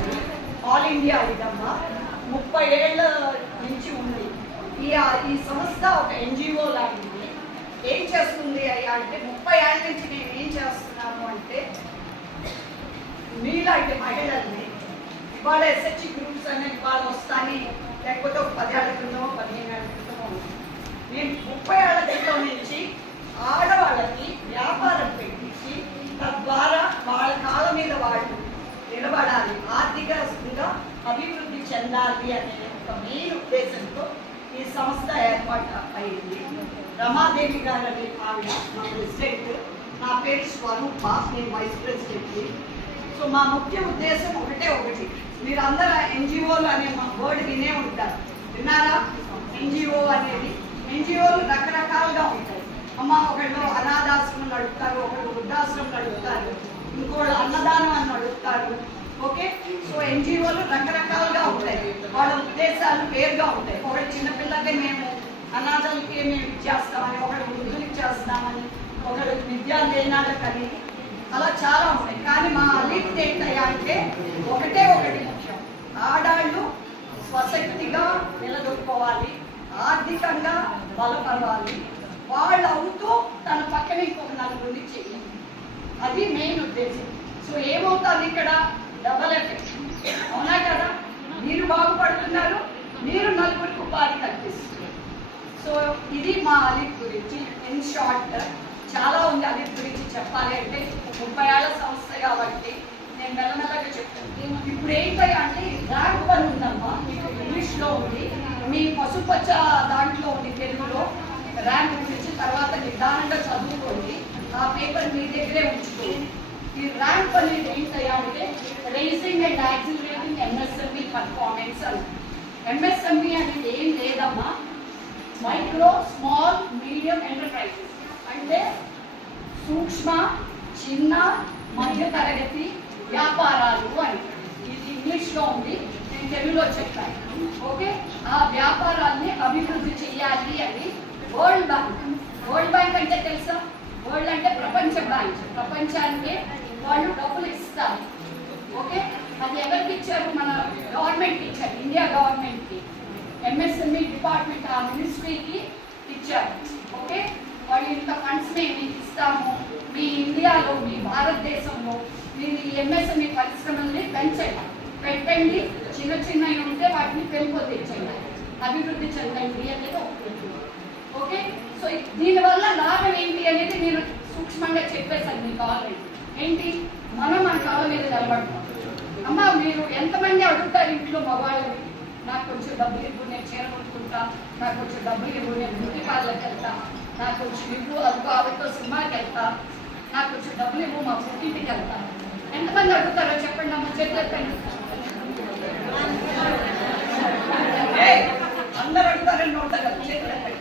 అని all India ఇదమ్మా 30 ఏళ్ళ నుంచి ఉంది. ఈ సంస్థ ఒక ఎన్జిఓ లాంటిది. ఏం చేస్తుంది అయ్యా అంటే 30 ఏళ్ళ నుంచి నేను ఏం చేస్తున్నాను అంటే మీలాంటి మహిళల్ని ఇవాళ ఎస్హెచ్ గ్రూప్స్ అనేది ఇవాళ వస్తాని లేకపోతే ఒక 10 ఏళ్ల క్రితమో 15 ఏళ్ల క్రితమో నేను 30 ఏళ్ల క్రితం నుంచి ఆడవాళ్ళకి వ్యాపారం పెట్టించి తద్వారా వాళ్ళ కాళ్ళ మీద వాళ్ళు నిలబడాలి, ఆర్థికంగా అభివృద్ధి చెందాలి అనే ఒక మెయిన్ ఉద్దేశంతో ఈ సంస్థ ఏర్పాటు అయింది. రమాదేవి గారు అనే ఆవిడ మా ప్రెసిడెంట్, నా పేరు స్వరూప, నేను వైస్ ప్రెసిడెంట్ని. సో మా ముఖ్య ఉద్దేశం ఒకటి, మీరందరూ ఎన్జిఓలు అనే మా వర్డ్ వినే ఉంటారు, విన్నారా? ఎన్జిఓ అనేది ఎన్జిఓలు రకరకాలుగా ఉంటాయి అమ్మ. ఒకళ్ళు అనాథాశ్రమం నడుపుతారు, ఒకళ్ళు వృద్ధాశ్రమం నడుపుతారు, ఇంకోళ్ళు అన్నదానం అని నడుపుతారు. ఓకే, సో ఎన్జిఓలు రకరకాలుగా ఉంటాయి, వాళ్ళ ఉద్దేశాలు వేరుగా ఉంటాయి. ఒకళ్ళు చిన్నపిల్లలకి మేము అనాథలకి మేము ఇచ్చేస్తామని, ఒకళ్ళు వృద్ధులకి చేస్తామని, ఒకళ్ళు విద్యా లేనాళ్ళకని, అలా చాలా ఉంటాయి. కానీ మా అలిప్తి ఏంటయ్యా అంటే ఒకటి ముఖ్యం, ఆడాళ్ళు స్వశక్తిగా నిలదొక్కుకోవాలి, ఆర్థికంగా బలపడాలి, వాళ్ళు అవుతూ తన పక్కన ఇంకొక నలుగురిని చేయాలి. అది మెయిన్ ఉద్దేశం. సో ఏమవుతుంది ఇక్కడ? డబల్ ఎఫెక్ట్, అవునా కదా? మీరు బాగుపడుతున్నారు, మీరు నలుగురికి ఉపాధి కల్పిస్తున్నారు. సో ఇది మా అలిప్ గురించి. ఇన్ షార్ట్ చాలా ఉంది అలిప్ గురించి చెప్పాలి అంటే, 30 ఏళ్ల సంస్థ కాబట్టి నేను మెల్లమెల్లగా చెప్తాను. ఇప్పుడు ఏంటంటే అంటే ర్యాంక్ 1 ఉందమ్మా, మీకు ఇంగ్లీష్లో ఉంది, మీ పసుపచ్చ దాంట్లో ఉంది తెలుగులో. ర్యాంక్ గురించి తర్వాత నిదానంగా చదువుకోండి, ఆ పేపర్ మీ దగ్గరే ఉంచుకోండి. ఈ ర్యాంక్ అనేది ఏంటయ్యా అంటే rising and accelerating MSME performance అని. ఎంఎస్ఎంఈ అనేది ఏం లేదమ్మా, మైక్రో స్మాల్ మీడియం ఎంటర్ప్రైజెస్ అంటే సూక్ష్మ, చిన్న, మధ్య తరగతి వ్యాపారాలు అని. ఇది ఇంగ్లీష్లో ఉంది, నేను తెలుగులో చెప్పాను. ఓకే, ఆ వ్యాపారాన్ని అభివృద్ధి చేయాలి అని వరల్డ్ బ్యాంక్ అంటే తెలుసా? వరల్డ్ అంటే ప్రపంచ బ్యాంక్, ప్రపంచానికి వాళ్ళు డబ్బులు ఇస్తారు. ఓకే, అది ఎవరికి ఇచ్చారు? మన గవర్నమెంట్కి ఇచ్చారు, ఇండియా గవర్నమెంట్కి. ఎంఎస్ఎంఈ డిపార్ట్మెంట్ ఆ మినిస్ట్రీకి ఇచ్చారు. ఓకే, వాళ్ళు ఇంత ఫండ్స్ మేము మీకు ఇస్తాము, మీ ఇండియాలో మీ భారతదేశంలో మీరు ఈ ఎంఎస్ఎంఈ పరిశ్రమల్ని పెట్టండి, చిన్నవి ఉంటే వాటిని పెంపొందించండి, అభివృద్ధి చెందండి అనేది ఒకటి. ఓకే, సో దీనివల్ల లాభం ఏంటి అనేది నేను సూక్ష్మంగా చెప్పేశాను మీకు ఆల్రెడీ. ఏంటి? మనం మన కాళ్ళ మీద నిలబడతాం. అమ్మ మీరు ఎంతమంది అడుగుతారు ఇంట్లో మగవాళ్ళని, నాకు కొంచెం డబ్బులు ఇవ్వు, నేను చీర కొనుక్కుంటా, నాకు కొంచెం డబ్బులు ఇవ్వు, నేను బ్యూటీ పార్లర్కి వెళ్తా, నాకు కొంచెం ఇవ్వు, అదిగో ఆవిడతో సినిమాకి వెళ్తా, నాకు కొంచెం డబ్బులు ఇవ్వు, మా పుట్టింటికి వెళ్తా. ఎంతమంది అడుగుతారో చెప్పండి అమ్మ, చేతులు ఎత్తండి. అందరూ అడుగుతారని నోడతారు, చేతులు ఎత్తండి.